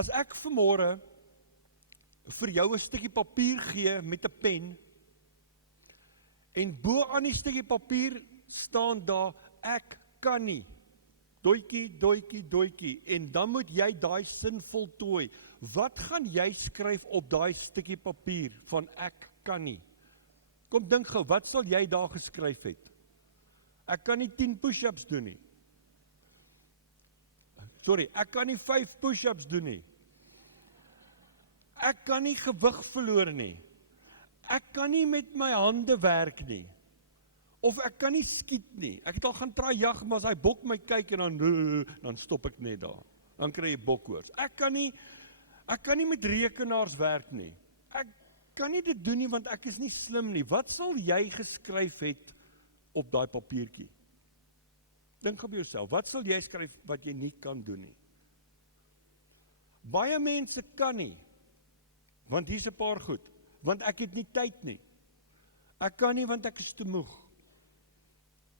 As ek vanmôre vir jou 'n stukkie papier gee met 'n pen, en bo aan die stukkie papier staan daar, ek kan nie, doetjie, doetjie, doetjie, en dan moet jy daai sin voltooi. Wat gaan jy skryf op daai stukkie papier van ek kan nie? Kom dink gou, wat sal jy daar geskryf het? Ek kan nie 10 push-ups doen nie. Sorry, ek kan nie 5 push-ups doen nie. Ek kan nie gewig verloor nie. Ek kan nie met my hande werk nie. Of ek kan nie skiet nie. Ek het al gaan try jag, maar as hy bok my kyk en dan stop ek net daar. Dan kry jy bokkoors. Ek kan nie met rekenaars werk nie. Ek kan nie dit doen nie want ek is nie slim nie. Wat sal jy geskryf het op daai papiertjie? Dink op jouself. Wat sal jy skryf wat jy nie kan doen nie? Baie mense kan nie. Want hier's 'n paar goed. Want ek het nie tyd nie. Ek kan nie want ek is te moeg.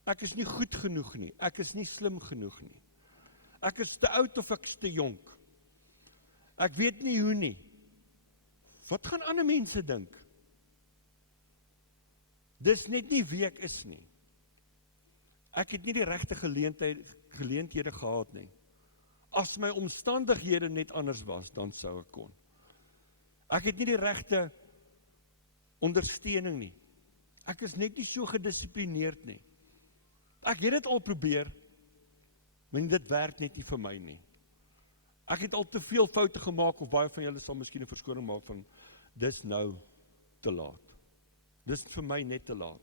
Ek is nie goed genoeg nie. Ek is nie slim genoeg nie. Ek is te oud of ek is te jonk. Ek weet nie hoe nie. Wat gaan ander mense dink? Dis net nie wie ek is nie. Ek het nie die regte geleenthede gehad nie. As my omstandighede net anders was, dan sou ek kon. Ek het nie die regte ondersteuning nie. Ek is net nie so gedissiplineerd nie. Ek het dit al probeer, maar dit werk net nie vir my nie. Ek het al te veel foute gemaak, of baie van julle sal miskien 'n verskoning maak van, dis nou te laat. Dis vir my net te laat.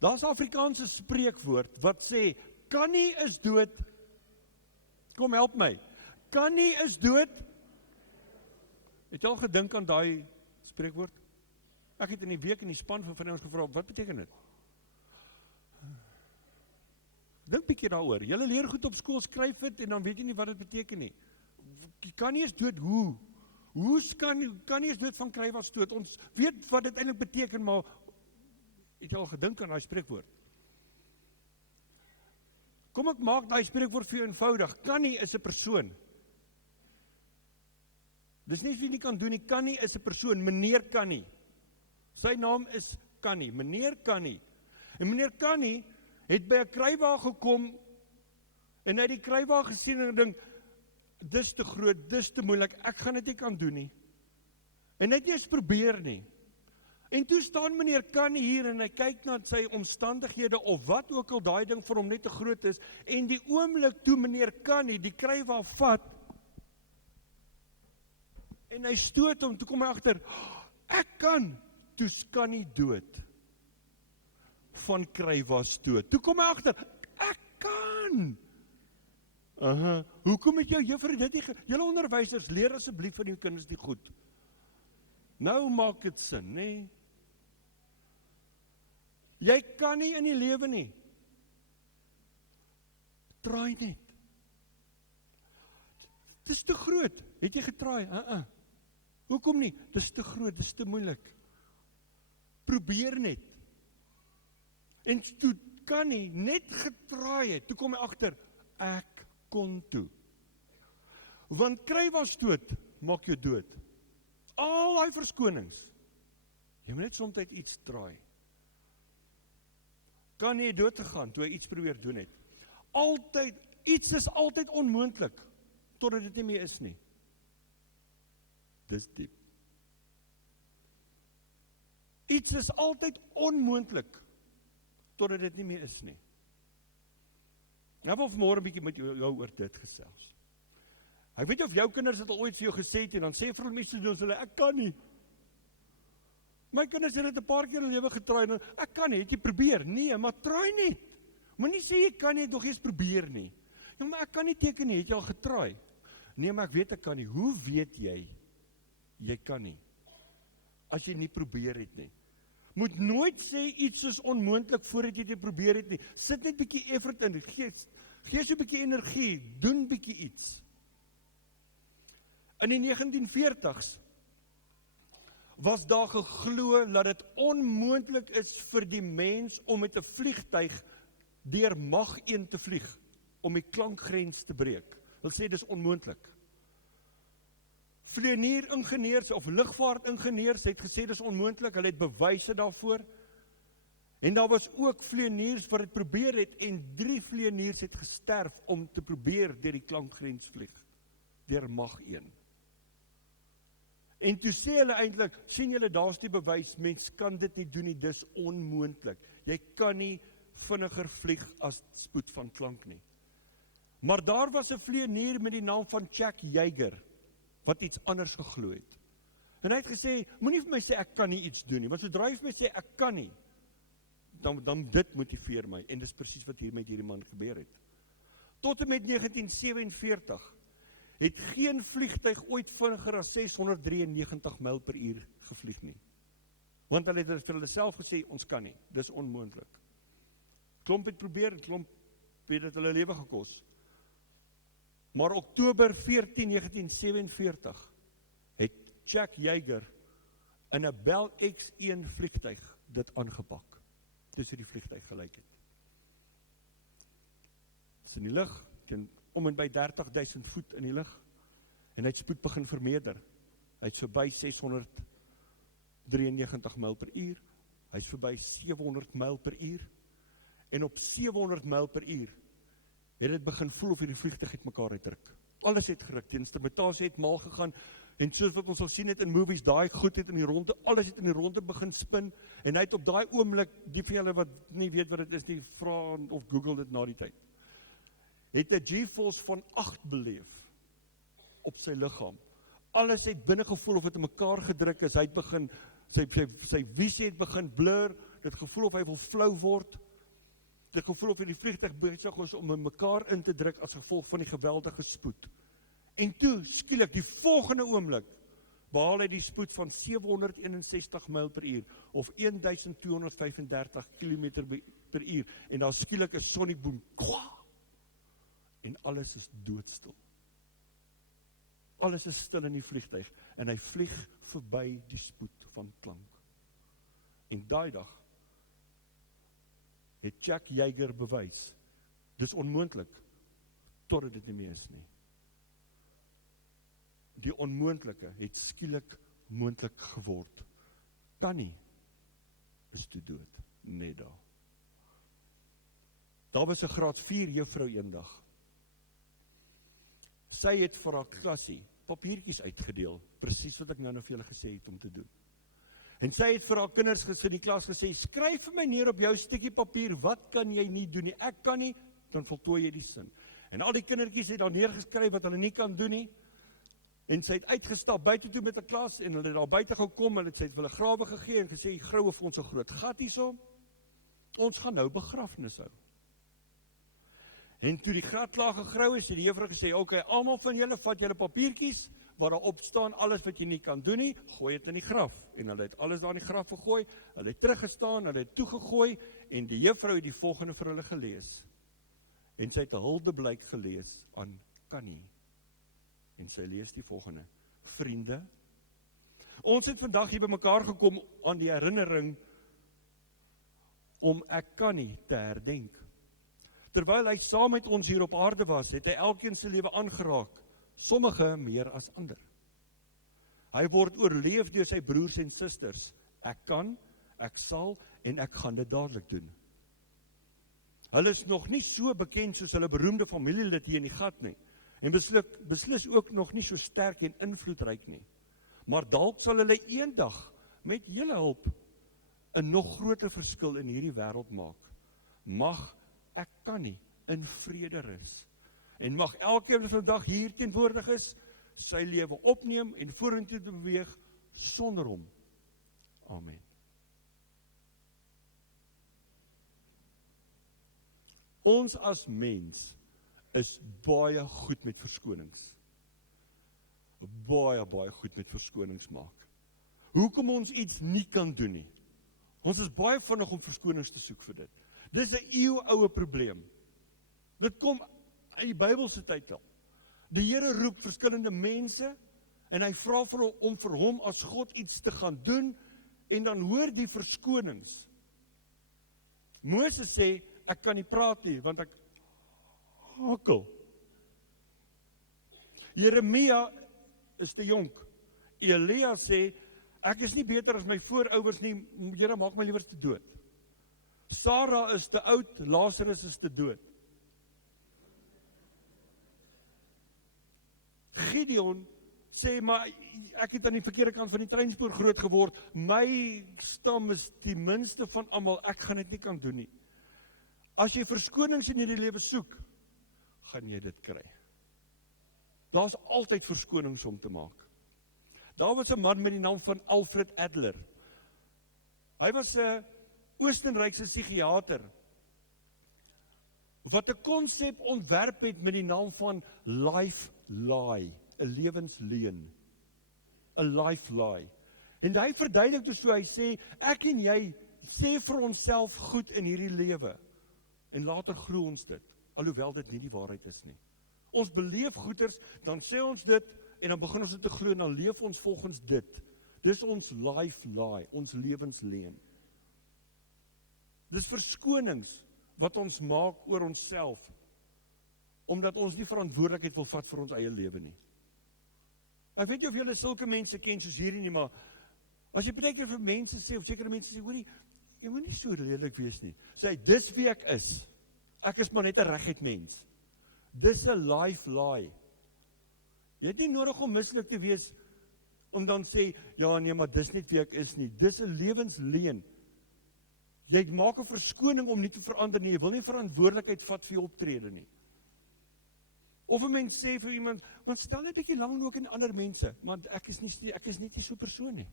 Daar's 'n Afrikaanse spreekwoord wat sê, kan nie is dood. Kom help my. Kan nie is dood. Het jy al gedink aan daai spreekwoord? Ek het in die week in die span van ons gevra, wat beteken dit? Dink bietjie daaroor. Julle leer goed op skool, skryf dit en dan weet jy nie wat dit beteken nie. Kan nie is dood hoe? Kan nie is dood van kry was dood. Ons weet wat dit eintlik beteken, maar het jy al gedink aan daai spreekwoord? Kom ek maak daai spreekwoord vir jou eenvoudig. Kan nie is 'n persoon. Dis nie wie nie kan doen nie. Kan nie is 'n persoon. Meneer kan nie. Sy naam is kan nie. Meneer kan nie. En meneer kan nie het by 'n kruiwaag gekom en hy het die kruiwaag gesien en gedink, dis te groot, dis te moeilik, ek gaan dit nie kan doen nie. En hy het nie eens probeer nie. En toe staan meneer kan nie hier en hy kyk na sy omstandighede of wat ook al daai ding vir hom net te groot is en die oomblik toe meneer kan nie die kruiwaag vat en hy stoot hom, toe kom hy agter, ek kan, toe kan nie dood van kruiwaag dood. Toe kom hy agter, ek kan. Hoekom het jou juffrou dit nie? Julle onderwysers, leer asseblief van die kinders die goed. Nou maak dit sin, nee? Jy kan nie in die lewe nie. Traai net. Dis te groot. Het jy getraai? Hoekom nie? Dis te groot, dis te moeilik. Probeer net. En toe kan nie, net getraai het, toe kom hy agter, ek kon toe. Want kruiwaagdood maak jou dood. Al daai verskonings. Jy moet net soms iets traai. Kan nie dood gegaan toe hy iets probeer doen het. Altyd, iets is altyd onmoontlik, totdat dit nie meer is nie. Dis diep. Iets is altyd onmoontlik, totdat dit nie meer is nie. Nou wil vanmôre 'n bietjie met jou oor dit gesels. Ek weet nie of jou kinders dit al ooit vir jou gesê het en dan sê vir hulle mense doen hulle ek kan nie. My kinders het dit 'n paar keer in hulle lewe getraai en ek kan nie, het jy probeer? Nee, maar traai net. Moenie sê jy kan nie, nog eens probeer nie. Ja, maar ek kan nie teken nie, het jy al getraai? Nee, maar ek weet ek kan nie. Hoe weet jy? Jy kan nie. As jy nie probeer het nie. Moet nooit sê iets is onmoontlik voordat jy dit probeer het nie. Sit net bietjie effort in, gee so bietjie energie, doen bietjie iets. In die 1940s was daar geglo dat dit onmoontlik is vir die mens om met 'n vliegtyg deur Mach 1 te vlieg, om die klankgrens te breek. Hulle sê dis onmoontlik. vlieënieringenieurs of lugvaartingenieurs het gesê dis onmoontlik, hulle het bewyse daarvoor. En daar was ook vlieëniers wat dit probeer het en 3 vlieëniers het gesterf om te probeer deur die klankgrens vlieg, deur Mach 1. En toe sê hulle eintlik, sien julle daar's die bewys, mens kan dit nie doen nie, dis onmoontlik. Jy kan nie vinniger vlieg as spoed van klank nie. Maar daar was 'n vlieënier met die naam van Jack Yeager, wat iets anders geglo het. En hy het gesê, moenie vir my sê ek kan nie iets doen nie, want sodra jy vir my sê ek kan nie, dan dit motiveer my, en dis presies wat hier met hierdie man gebeur het. Tot en met 1947 het geen vliegtuig ooit vinniger as 693 myl per uur gevlieg nie. Want hulle het vir hulle self gesê, ons kan nie, dis onmoontlik. Klomp het probeer, klomp het dit hulle lewe gekos. Maar Oktober 14, 1947 het Jack Yeager in 'n Bell X-1 vliegtuig dit aangepak. Dis hoe die vliegtuig gelyk het. Dis in die lug, om en by 30.000 voet in die lug, en hy het spoed begin vermeerder. Hy het verby 693 myl per uur, hy is verby 700 myl per uur, en op 700 myl per uur het dit begin voel of hierdie vliegtuig het mekaar uitdruk. Alles het geruk, die instrumentasie het mal gegaan, en soos wat ons al sien het in movies, daai goed het in die ronde, alles het in die ronde begin spin, en hy het op daai oomblik, die van julle wat nie weet wat dit is nie, vra of Google dit na die tyd, het 'n G-force van 8 beleef op sy liggaam. Alles het binne gevoel of het in mekaar gedruk is, hy het begin, sy visie het begin blur, dit gevoel of hy wil flou word, dit gevoel of hy die vliegtuig besig is om in mekaar in te druk as gevolg van die geweldige spoed. En toe, skielik, die volgende oomblik, behaal hy die spoed van 761 myl per uur, of 1235 km per uur, en daar skielik 'n sonieboom, en alles is doodstil. Alles is stil in die vliegtuig, en hy vlieg verby die spoed van klank. En daai dag het Jack Yeager bewys, dis onmoontlik, totdat dit nie meer is nie. Die onmoontlike het skielik moontlik geword. Kan nie, is toe dood, net daar. Daar was 'n graad 4 juffrou eendag. Sy het vir haar klasie papiertjies uitgedeel, presies wat ek nou vir julle gesê het om te doen. En sy het vir haar kinders in die klas gesê, skryf vir my neer op jou stukkie papier, wat kan jy nie doen nie, ek kan nie, dan voltooi jy die sin. En al die kindertjies het daar neergeskryf wat hulle nie kan doen nie, en sy het uitgestap buite toe met 'n klas, en hulle het daar buite gekom, en sy het vir hulle grawe gegee, en gesê, grawe vir ons 'n groot gat hierso, ons gaan nou begrafnis hou. En toe die gat klaar gegrou is, het die juffrou gesê, okay, almal van julle vat julle papiertjies, waar daar op staan, alles wat jy nie kan doen nie, gooi dit in die graf. En hulle het alles daar in die graf gegooi, hulle het teruggestaan, hulle het toegegooi, en die juffrou het die volgende vir hulle gelees. En sy het 'n huldeblyk gelees aan Connie. En sy lees die volgende, vriende, ons het vandag hier by mekaar gekom aan die herinnering om ek Connie te herdenk. Terwyl hy saam met ons hier op aarde was, het hy elkeen sy lewe aangeraak, sommige meer as ander. Hy word oorleef deur sy broers en susters. Ek kan, ek sal en ek gaan dit dadelik doen. Hulle is nog nie so bekend soos hulle beroemde familielid hier in die gat nie, en beslis ook nog nie so sterk en invloedryk nie. Maar dalk sal hulle eendag met julle hulp 'n nog groter verskil in hierdie wêreld maak. Mag ek kan nie in vrede rus. En mag elkeen wat vandag hier teenwoordig is, sy lewe opneem en vorentoe beweeg sonder hom. Amen. Ons as mens is baie goed met verskonings. Baie goed met verskonings maak. Hoekom ons iets nie kan doen nie? Ons is baie vinnig om verskonings te soek vir dit. Dis 'n eeuoue probleem. Dit kom in die Bybelse tyd al. Die Here roep verskillende mense en hy vra vir hom om vir hom as God iets te gaan doen en dan hoor die verskonings. Moses sê, ek kan nie praat nie, want ek hakel. Jeremia is te jonk. Elia sê, ek is nie beter as my voorouers nie, Here, maak my liewer te dood. Sarah is te oud, Lazarus is te dood. Gideon sê, maar ek het aan die verkeerde kant van die treinspoor groot geword, my stam is die minste van almal, ek gaan dit nie kan doen nie. As jy verskonings in hierdie lewe soek, gaan jy dit kry. Daar's altyd verskonings om te maak. Daar was 'n man met die naam van Alfred Adler. Hy was 'n Oostenrykse psigiater, wat 'n konsep ontwerp het met die naam van life lie, 'n lewensleuen, 'n life lie. En hy verduidelik dit so, hy sê, ek en jy sê vir onsself goed in hierdie lewe, en later glo ons dit, alhoewel dit nie die waarheid is nie. Ons beleef goeders, dan sê ons dit, en dan begin ons dit te glo, en dan leef ons volgens dit. Dis ons life lie, ons lewensleuen. Dis verskonings wat ons maak oor onsself, omdat ons nie verantwoordelikheid wil vat vir ons eie lewe nie. Ek weet nie of julle sulke mense ken soos hierdie nie, maar as jy baie keer vir mense sê, of sekere mense sê, hoorie, jy moet nie so lelik wees nie. Sê hy, dis wie ek is. Ek is maar net 'n reguit mens. Dis 'n life lie. Jy het nie nodig om mislik te wees, om dan sê, ja nee, maar dis net wie ek is nie. Dis 'n lewensleuen. Jy maak 'n verskoning om nie te verander nie, jy wil nie verantwoordelikheid vat vir jou optrede nie. Of 'n mens sê vir iemand, want stel net 'n bietjie lang ook in ander mense, maar ek is net nie so 'n persoon nie.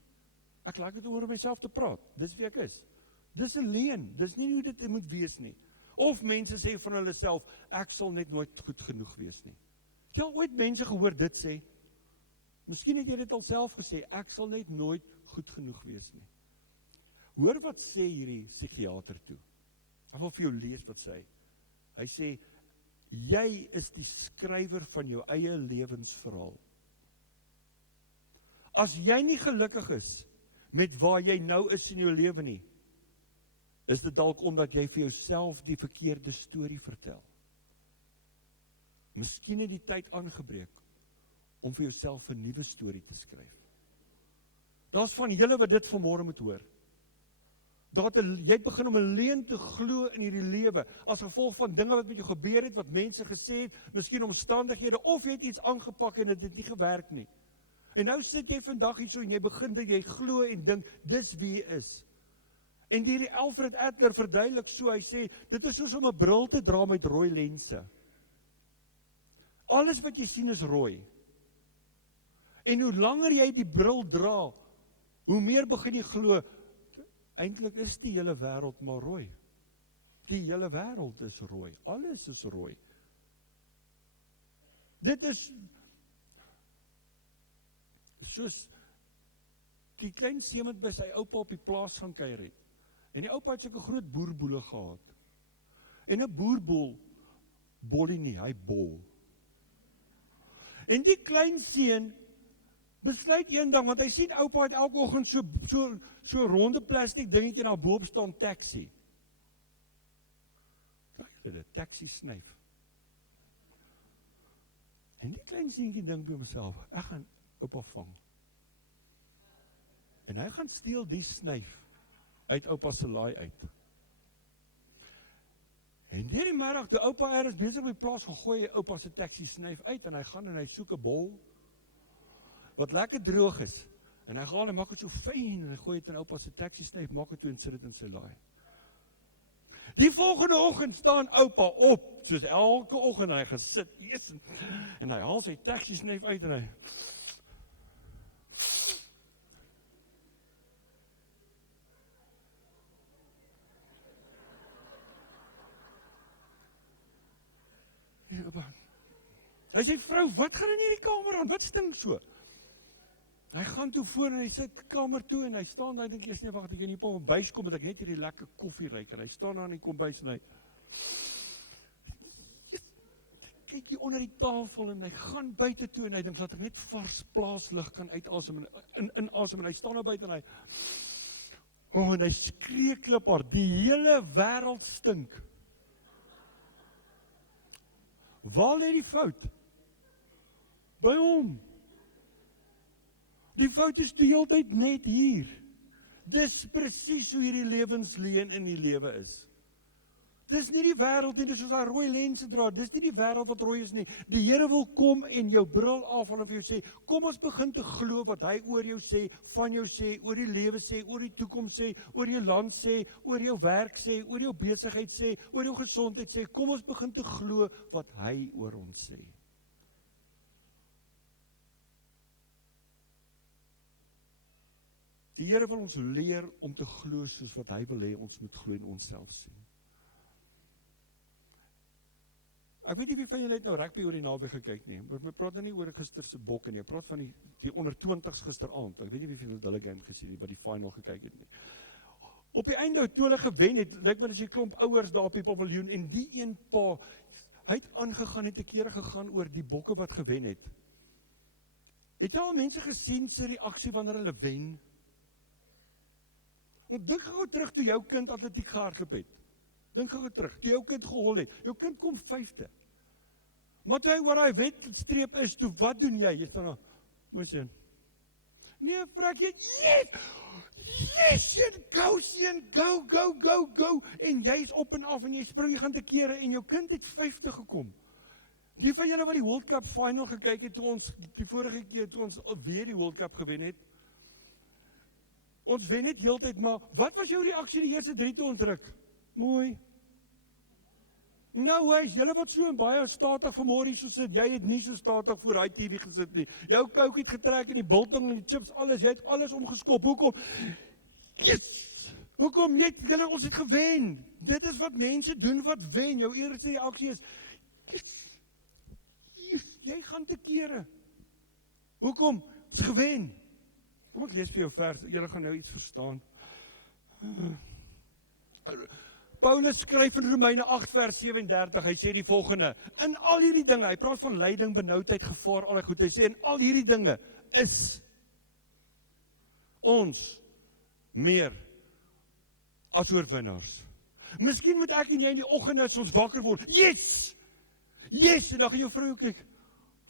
Ek laat dit oor myself te praat, dis wie ek is. Dis 'n leuen, dis nie hoe dit moet wees nie. Of mense sê van hulle self, ek sal net nooit goed genoeg wees nie. Het jy al ooit mense gehoor dit sê? Miskien het jy dit al self gesê, ek sal net nooit goed genoeg wees nie. Hoor wat sê hierdie psigiater toe. Ek wil vir jou lees wat sê. Hy sê, jy is die skrywer van jou eie lewensverhaal. As jy nie gelukkig is met waar jy nou is in jou lewe nie, is dit dalk omdat jy vir jouself die verkeerde storie vertel. Miskien het die tyd aangebreek om vir jouself 'n nuwe storie te skryf. Daar's van julle wat dit vanmôre moet hoor. Jy het begin om 'n leuen te glo in hierdie lewe, as gevolg van dinge wat met jou gebeur het, wat mense gesê het, miskien omstandighede, of jy het iets aangepak en dit het nie gewerk nie. En nou sit jy vandag hier so en jy begin dat jy glo en dink, dis wie jy is. En hierdie Alfred Adler verduidelik so, hy sê, dit is soos om 'n bril te dra met rooi lense. Alles wat jy sien is rooi. En hoe langer jy die bril dra, hoe meer begin jy glo, eintlik is die hele wêreld maar rooi. Die hele wêreld is rooi, alles is rooi. Dit is soos die klein seun wat by sy oupa op die plaas gaan kuier het. En die oupa het sulke groot boerboele gehad. En 'n boerbol bollie nie, hy bol. En die klein seun besluit eendag, want hy sien oupa het elke oggend so ronde plastiek dingetjie na boop staan, taxi. Kyk jy dit, taxi snyf. En die klein seentjie dink by homself, ek gaan oupa vang. En hy gaan steel die snyf uit oupa se laai uit. En deur die middag, toe oupa ergens besig op die plaas gaan gooi, oupa se taxi snyf uit, en hy gaan en hy soek 'n bol, wat lekker droog is, en hy gaan en maak het so fyn, en hy gooi het in oupa se taxi snyf, maak het toe en sit het in sy laai. Die volgende oggend staan oupa op, soos elke oggend, en hy gaan sit, yes, en hy haal sy taxi snyf uit, en hy hy sê, vrou, wat gaan in hierdie kamer aan? Wat stink so? Hy gaan toe voor en hy sit kamer toe en hy staan daar en dink eers, nee, wacht, ek in die kombuis kom, dat ek net hierdie lekker koffie ruik, en hy staan daar in die kombuis en hy kyk hier onder die tafel en hy gaan buite toe en hy dink, dat ek net vars plaaslig kan uitasem en asem, en hy staan daar buite en hy en hy skree kliphard, die hele wêreld stink. Waar lê die fout? By hom. Die fout is die hele tyd net hier. Dis presies hoe hierdie lewensleen in die lewe is. Dis nie die wêreld nie, dis soos daai rooi lense dra, dis nie die wêreld wat rooi is nie. Die Here wil kom en jou bril afhaal en vir jou sê, kom ons begin te glo wat hy oor jou sê, van jou sê, oor die lewe sê, oor die toekoms sê, oor jou land sê, oor jou werk sê, oor jou besigheid sê, oor jou gesondheid sê, kom ons begin te glo wat hy oor ons sê. Die Here wil ons leer om te glo soos wat hy wil hê ons moet glo en onsself sien. Ek weet nie wie van julle het nou rugby oor die naweek gekyk nie. Maar praat nou nie oor gister se bokke nie. Ek praat van die onder 20s gisteraand. Ek weet nie wie van julle hulle game gesien het, wat die final gekyk het nie. Op die einde toe hulle gewen het, lyk my dis 'n klomp ouers daar op die paviljoen en die een pa, hy het aangegaan en te kere gegaan oor die bokke wat gewen het. Het jy al mense gesien se reaksie wanneer hulle wen? Want dink gou terug toe jou kind atletiek gehardloop het. Dink gou terug, toe jou kind gehol het. Jou kind kom 5de. Maar toe hy oor hy wedstreep is, toe wat doen jy? Jy staan daar, mooi seun. Nee, vrak jy, yes, seun, go. En jy is op en af en jy spring, jy gaan te kere en jou kind het 50 gekom. Die van julle wat die World Cup final gekyk het, toe ons, die vorige keer, toe ons weer die World Cup gewen het, ons wen net heeltyd, maar wat was jou reaksie die eerste 3 toe ons druk? Mooi. Nou wees, julle wat so baie statig vanmôre hier so sit, jy het nie so statig voor hy TV gesit nie. Jou coke het getrek en die biltong en die chips, alles, jy het alles omgeskop. Hoekom? Yes! Hoekom? Ons het gewen. Dit is wat mense doen wat wen. Jou eerste reaksie is, yes! Jy gaan te kere. Hoekom? Ons gewen. Kom ek lees vir jou vers, julle gaan nou iets verstaan. Paulus skryf in Romeine 8 vers 37, hy sê die volgende, in al hierdie dinge, hy praat van lyding, benoudheid, gevaar, al die goed, hy sê in al hierdie dinge is ons meer as oorwinnaars. Miskien moet ek en jy in die oggend as ons wakker word, yes, en dan gaan jou vrou kyk,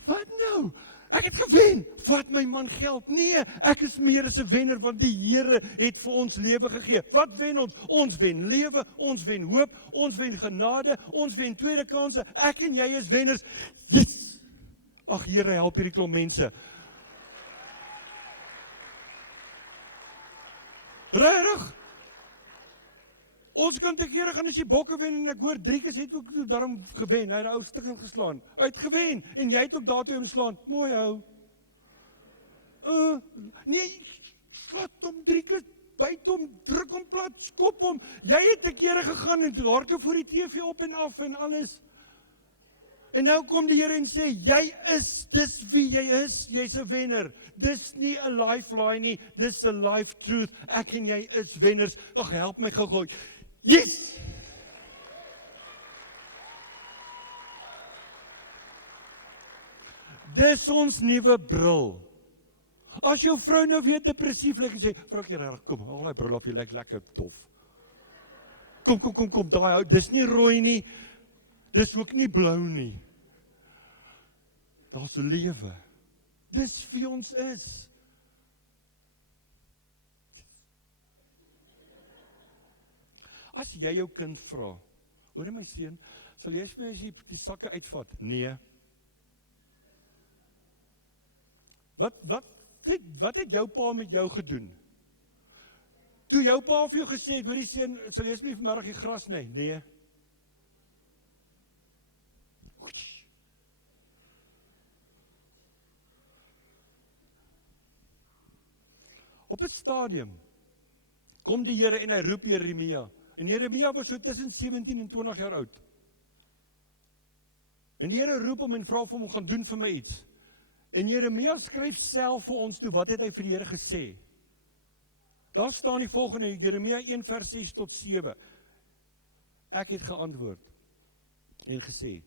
wat nou? Ek het gewen, wat my man geld? Nee, ek is meer as 'n wenner, want die Here het vir ons lewe gegee. Wat wen ons? Ons wen lewe, ons wen hoop, ons wen genade, ons wen tweede kanse. Ek en jy is wenners. Yes! Ag Here, help hierdie klomp mense. Regtig? Ons kan te kere gaan as die bokke wen en ek hoor Driekus het ook daarom gewen. Hy het 'n ou stuk geslaan. Hy het gewen en jy het ook daartoe hom slaan. Mooi hou. Nee, slat hom Driekus, byt hom, druk hom plat, skop hom. Jy het te kere gegaan en hardloop voor die TV op en af en alles. En nou kom die Here en sê, jy is, dis wie jy is, jy's 'n wenner. Dis nie 'n lifeline nie, dis 'n life truth. Ek en jy is wenners. Ag, help my gou. Yes! Dis ons nuwe bril. As jou vrou nou weer depressief lyk en sê, vroukie regtig, kom, haal daai bril af, jy lyk lekker tof. Kom, daai hou, dis nie rooi nie, dis ook nie blou nie. Daar's lewe. Dis wie ons is. As jy jou kind vra, hoor my seun, sal jy vir my as jy die sakke uitvat? Nee. Wat het jou pa met jou gedoen? Toe jou pa vir jou gesê het, hoor die seun, sal jy vir vanmiddag die gras sny? Nee. Op 'n stadium kom die Here en hy roep Jeremia. En Jeremia was so tussen 17 en 20 jaar oud. En die Here roep hom en vra vir hom, gaan doen vir my iets. En Jeremia skryf self vir ons toe, wat het hy vir die Here gesê? Daar staan die volgende, Jeremia 1 vers 6 tot 7. Ek het geantwoord en gesê,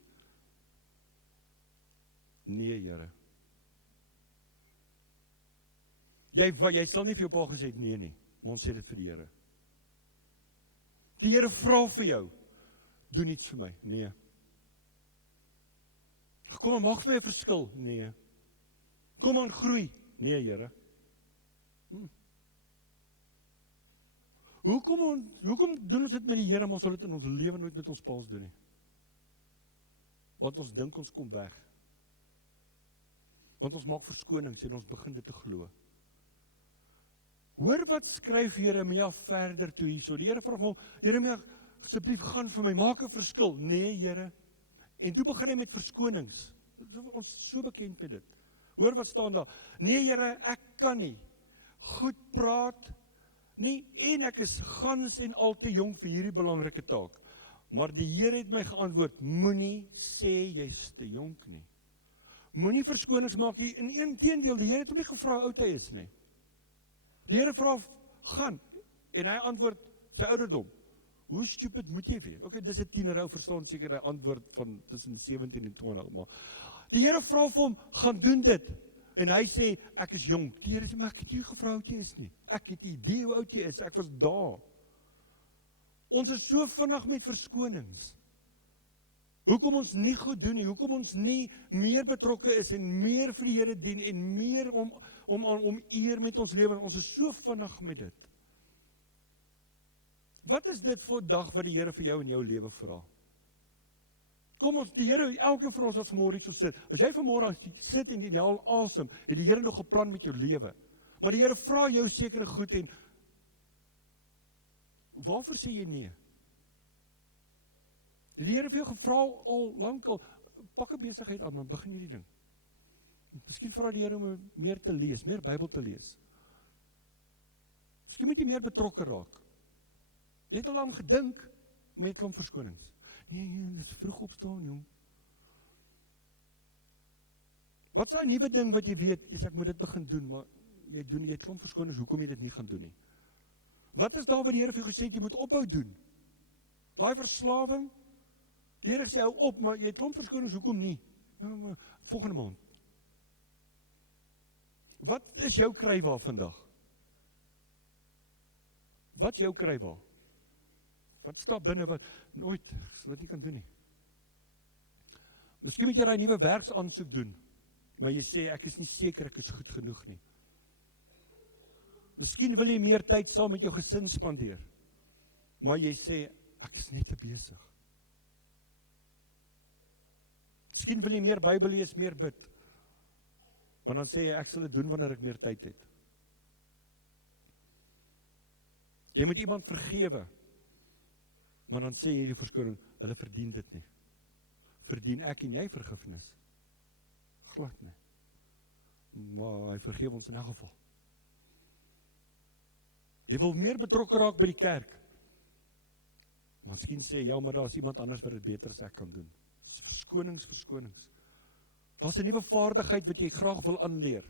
nee Here. Jy sal nie vir jou pa gesê het, nee nie, maar ons sê dit vir die Here. Die Here vra vir jou, doen iets vir my, nee. Kom en maak vir my 'n verskil, nee. Kom aan groei, nee Here. Hoekom doen ons dit met die Here, maar ons wil dit in ons lewe nooit met ons paas doen nie? Want ons dink ons kom weg. Want ons maak verskonings en ons begin dit te glo. Hoor wat skryf Jeremia verder toe hierso. Die Here vra hom, Jeremia, asseblief gaan vir my, maak 'n verskil. Nee, Here. En toe begin hy met verskonings. Ons is so bekend met dit. Hoor wat staan daar. Nee, Here, ek kan nie goed praat nie, en ek is gans en al te jong vir hierdie belangrike taak. Maar die Here het my geantwoord, moenie sê jy's te jonk nie. Moenie verskonings maak nie. Inteendeel, die Here het hom nie gevra hoe oud hy is nie. Die Here vra, gaan, en hy antwoord sy ouderdom. Hoe stupid moet jy wees? Okay, dis 'n tiener, verstaan seker hy antwoord van tussen 17 en 20, maar die Here vra vir hom, gaan doen dit. En hy sê, ek is jonk. Die Here sê, maar ek het nie gevra hoe oud jy is nie. Ek het 'n idee hoe oud jy is, ek was daar. Ons is so vinnig met verskonings. Hoekom ons nie goed doen nie, hoekom ons nie meer betrokke is en meer vir die Here dien en meer om eer met ons lewe, ons is so vinnig met dit. Wat is dit vir 'n dag wat die Here vir jou in jou lewe vra? Kom ons, die Here, elkeen van ons wat vanmôre hier so sit, as jy vanmôre sit en jy haal asem, het die Here nog 'n plan met jou lewe. Maar die Here vra jou sekere goed en waarvoor sê jy nee? Die Here vir jou gevra al lankal, pak 'n besigheid aan, dan begin hierdie ding. Miskien vra die Here om meer te lees, meer Bybel te lees. Miskien moet jy meer betrokke raak. Jy het al lang gedink met 'n klomp verskonings. Nee, dit is vroeg opstaan, jong. Wat is 'n nuwe ding wat jy weet, ek moet dit begin doen, maar jy het klomp verskonings, hoekom jy dit nie gaan doen nie? Wat is daar wat die Here vir jou gesê het, jy moet ophou doen? Daai verslawing, die Here sê hou op, maar jy het klomp verskonings, hoekom nie? Ja, maar volgende maand. Wat is jou krywaar vandag? Wat is jou krywaar? Wat stap binne wat nooit, ek sal dit nie kan doen nie. Miskien moet jy 'n nuwe werksaansoek doen, maar jy sê ek is nie seker ek is goed genoeg nie. Miskien wil jy meer tyd saam met jou gesin spandeer, maar jy sê ek is net te besig. Miskien wil jy meer Bybel lees, meer bid, maar dan sê jy ek sal dit doen wanneer ek meer tyd het. Jy moet iemand vergewe, maar dan sê jy die verskoning, hulle verdien dit nie. Verdien ek en jy vergifnis? Glad nie. Maar hy vergewe ons in 'n geval. Jy wil meer betrokke raak by die kerk. Maar miskien sê, ja, maar daar is iemand anders wat dit beter as ek kan doen. Dis verskonings. Daar's 'n nuwe vaardigheid wat jy graag wil aanleer.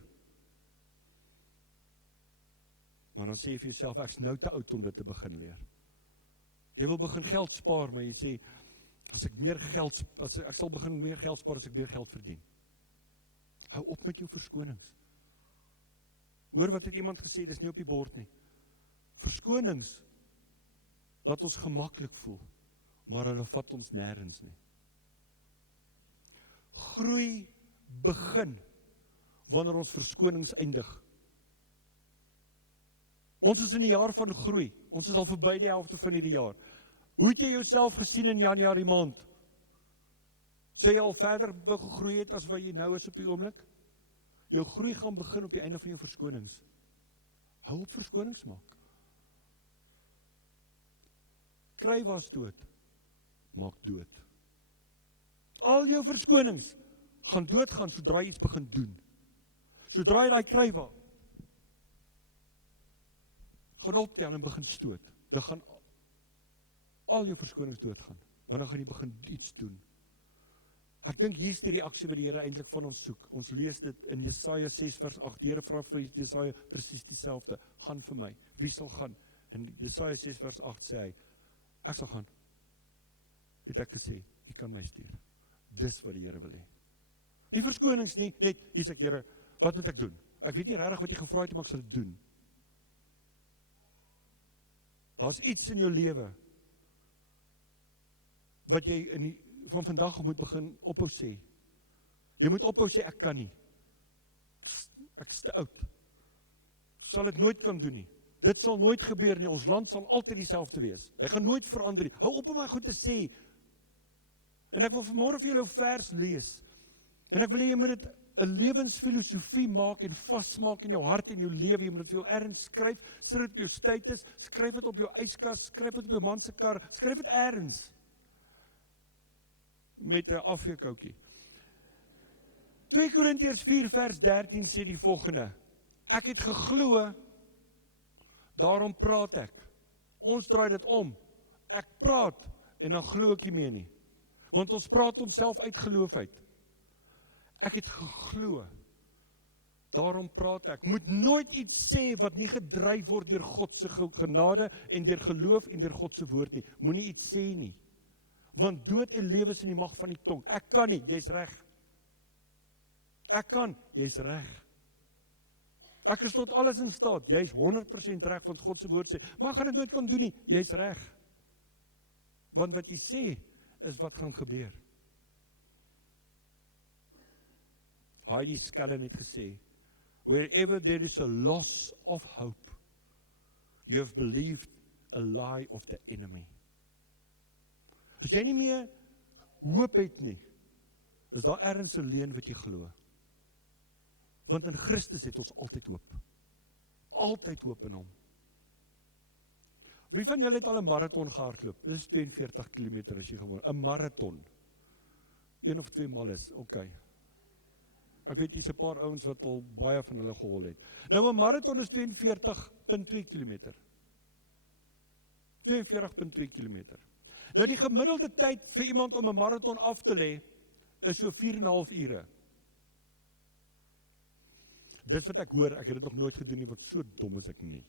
Maar dan sê jy vir jouself, ek's nou te oud om dit te begin leer. Jy wil begin geld spaar, maar jy sê, ek sal begin meer geld spaar as ek meer geld verdien. Hou op met jou verskonings. Hoor wat het iemand gesê, dis nie op die bord nie. Verskonings laat ons gemaklik voel, maar hulle vat ons nêrens nie. Groei begin wanneer ons verskonings eindig. Ons is in die jaar van groei. Ons is al verby die helfte van hierdie jaar. Hoe het jy jouself gesien in Januarie maand? Sê jy al verder gegroei het as wat jy nou is op die oomblik? Jou groei gaan begin op die einde van jou verskonings. Hou op verskonings maak. Kry was dood, maak dood. Al jou verskonings gaan doodgaan sodra jy iets begin doen. Sodra jy daai krywa gaan optel en begin stoot, dan gaan al jou verskonings doodgaan, want dan gaan jy begin iets doen. Ek dink hier is die reaksie wat die Here eintlik van ons soek. Ons lees dit in Jesaja 6 vers 8. Die Here vra vir Jesaja presies dieselfde. Gaan vir my. Wie sal gaan? En Jesaja 6 vers 8 sê hy, ek sal gaan. Het ek gesê, jy kan my stuur. Dis wat die Here wil hê. Nie verskonings nie, net, hier sê ek, Here, wat moet ek doen? Ek weet nie regtig wat jy gevra het, maar ek sal dit doen. Daar's iets in jou lewe wat jy van vandag moet begin ophou sê. Jy moet ophou sê, ek kan nie. Ek is te oud. Ek sal dit nooit kan doen nie. Dit sal nooit gebeur nie, ons land sal altyd dieselfde wees. Hy gaan nooit verander nie. Hou op om my goed te sê. En ek wil vanmôre vir julle 'n vers lees. En ek wil hê jy moet dit 'n lewensfilosofie maak en vasmaak in jou hart en jou lewe. Jy moet dit vir jou ergens skryf, sit dit op jou status, skryf dit op jou yskas, skryf dit op jou man se kar, skryf dit ergens. Met 'n afveekoutjie. 2 Korintiërs 4 vers 13 sê die volgende: Ek het geglo, daarom praat ek. Ons draai dit om. Ek praat en dan glo ek nie meer nie. Want ons praat onsself uit geloof uit. Ek het geglo, daarom praat ek. Moet nooit iets sê wat nie gedryf word deur God se genade en deur geloof en deur God se woord nie. Moenie iets sê nie. Want dood en lewe is in die mag van die tong. Ek kan nie, jy's reg. Ek kan, jy's reg. Ek is tot alles in staat, jy's 100% reg, want God se woord sê, maar ek gaan dit nooit kan doen nie, jy's reg. Want wat jy sê, is wat gaan gebeur. Heidi Scallen het gesê, wherever there is a loss of hope, you have believed a lie of the enemy. As jy nie meer hoop het nie, is daar ergens 'n leuen wat jy glo. Want in Christus het ons altyd hoop. Altyd hoop in hom. Wie van julle het al 'n marathon gehardloop? Dit is 42 km as jy gewoon. 'n Marathon. 1 of 2 maal is, okay. Ek weet iets 'n paar ouens wat al baie van hulle gehol het. Nou 'n marathon is 42.2 km. 42.2 km. Nou die gemiddelde tyd vir iemand om 'n marathon af te lê is so 4,5 ure. Dis wat ek hoor, ek het dit nog nooit gedoen nie, want so dom is ek nie.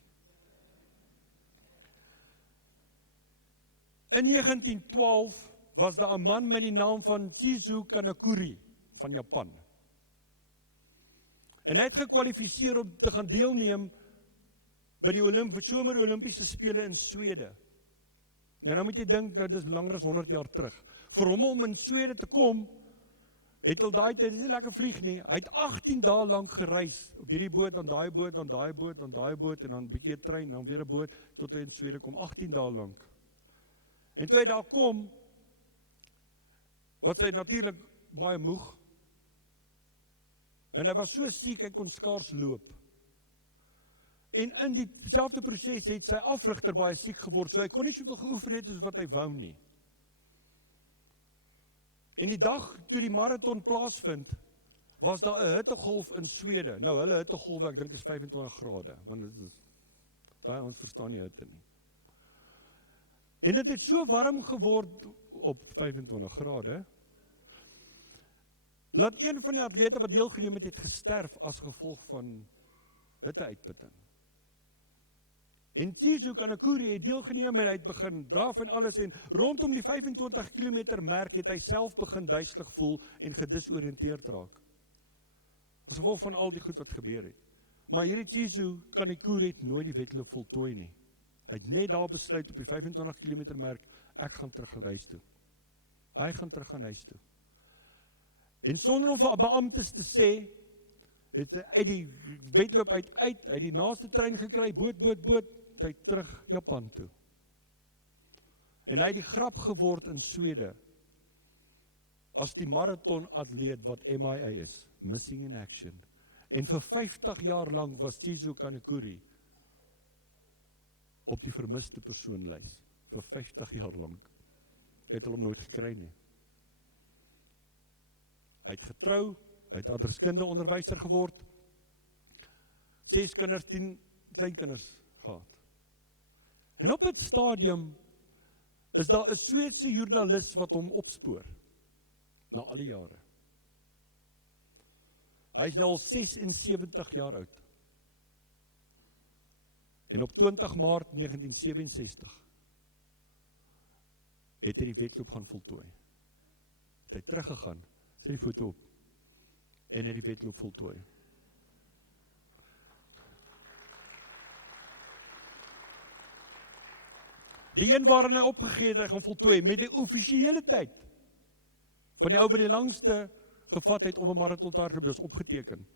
In 1912 was daar 'n man met die naam van Shizu Kanekuri van Japan. En hy het gekwalifiseer om te gaan deelneem by die Somer Olimpiese Spele in Swede. Nou moet jy dink, nou dis langer as 100 jaar terug. Vir hom om in Swede te kom, het al daai tyd, dis nie lekker vlieg nie, hy het 18 dae lank gereis, op hierdie boot, dan daai boot, dan daai boot, dan daai boot, en dan 'n bietjie 'n trein, dan weer 'n boot, tot hy in Swede kom, 18 dae lank. En toe hy daar kom, was hy natuurlik baie moeg, en hy was so siek, hy kon skaars loop. En in dieselfde proses het sy afrigter baie siek geword, so hy kon nie soveel geoefen het as wat hy wou nie. En die dag toe die marathon plaasvind, was daar 'n hittegolf in Swede. Nou, hulle hittegolf, ek dink is 25 grade, want dit is, daai ons verstaan nie hitte nie. En dit het so warm geword op 25 grade, dat een van die atlete wat deelgeneem het gesterf as gevolg van hitteuitputting. En Shizu Kanekuri het deelgeneem en hy het begin draf en alles, en rondom die 25 km merk het hy self begin duiselig voel en gedisoriënteerd raak. As gevolg van al die goed wat gebeur het. Maar hierdie Shizu Kanekuri het nooit die wedloop voltooi nie. Hy het net daar besluit op die 25 km merk, ek gaan terug aan huis toe. Hy gaan terug aan huis toe. En sonder om vir beamptes te sê, het hy uit die wedloop uit die naaste trein gekry, boot, hy terug Japan toe. En hy het die grap geword in Swede, as die marathon atleet wat MIA is, Missing in Action. En vir 50 jaar lang was Shizu Kanekuri op die vermiste persoonlys, vir 50 jaar lang. Hy het hom nooit gekry nie. Hy het getrou, hy het adreskunde onderwyser geword, 6 kinders, 10 kleinkinders gehad. En op het stadium is daar 'n Sweedse joernalis wat hom opspoor, na al die jare. Hy is nou al 76 jaar oud. En op 20 Maart 1967 het hy die wedloop gaan voltooi. Het hy teruggegaan, sit die foto op, en het die wedloop voltooi. Die een waarin hy opgegee het, hy gaan voltooi, met die offisiële tyd, van die ou wat die langste gevat het om 'n marathon te hardloop, dis opgeteken,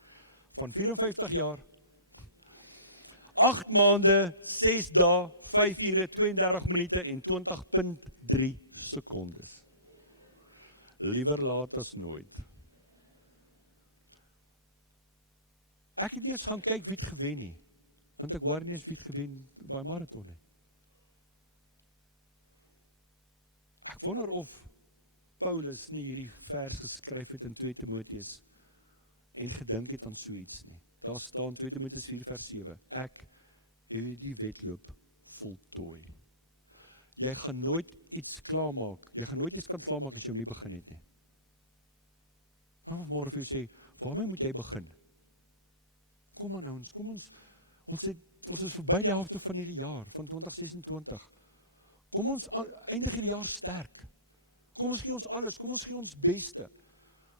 van 54 jaar, 8 maande, 6 dae, 5 ure, 32 minute en 20.3 sekondes. Liewer laat as nooit. Ek het nie eens gaan kyk wie het gewen nie, want ek hoor nie eens wie het gewen by marathon nie. Ek wonder of Paulus nie hierdie vers geskryf het in 2 Timoteus en gedink het aan so iets nie. Daar staan 2 Timoteus 4 vers 7. Ek het die wedloop voltooi. Jy gaan nooit iets klaarmaak. Jy gaan nooit iets kan klaarmaak as jy hom nie begin het nie. Maar vanmôre vir jou sê, waarmee moet jy begin? Kom aan ons, ons is verby die helfte van hierdie jaar, van 2026. Kom ons eindig hierdie jaar sterk. Kom ons gee ons alles, kom ons gee ons beste.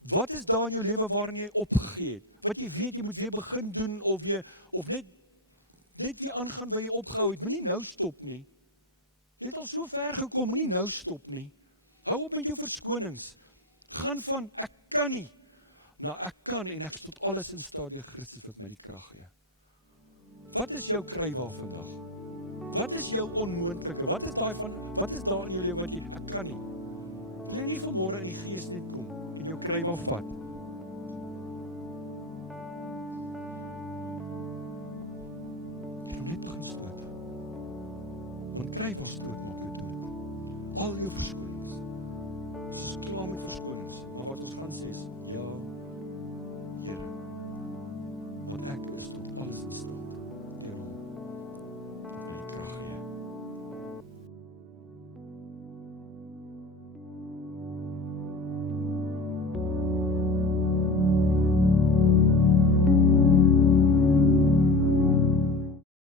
Wat is daar in jou lewe waarin jy opgegee het? Wat jy weet, jy moet weer begin doen, of net weer aangaan waar jy opgehou het, moenie nou stop nie. Jy het al so ver gekom, moenie nou stop nie. Hou op met jou verskonings. Gaan van, ek kan nie, na ek kan en ek is tot alles in staat deur Christus wat my die krag gee. Wat is jou krywaar vandag? Wat is jou onmoontlike? Wat is daar in jou lewe wat jy, ek kan nie? Wil jy nie vanmôre in die gees net kom en jou krywaar vat? Jy het hom net begin stoot. Want krywaar stoot maak jou dood. Al jou verskonings. Ons is klaar met verskonings, maar wat ons gaan sê is, ja, Here, want ek is tot alles in staat.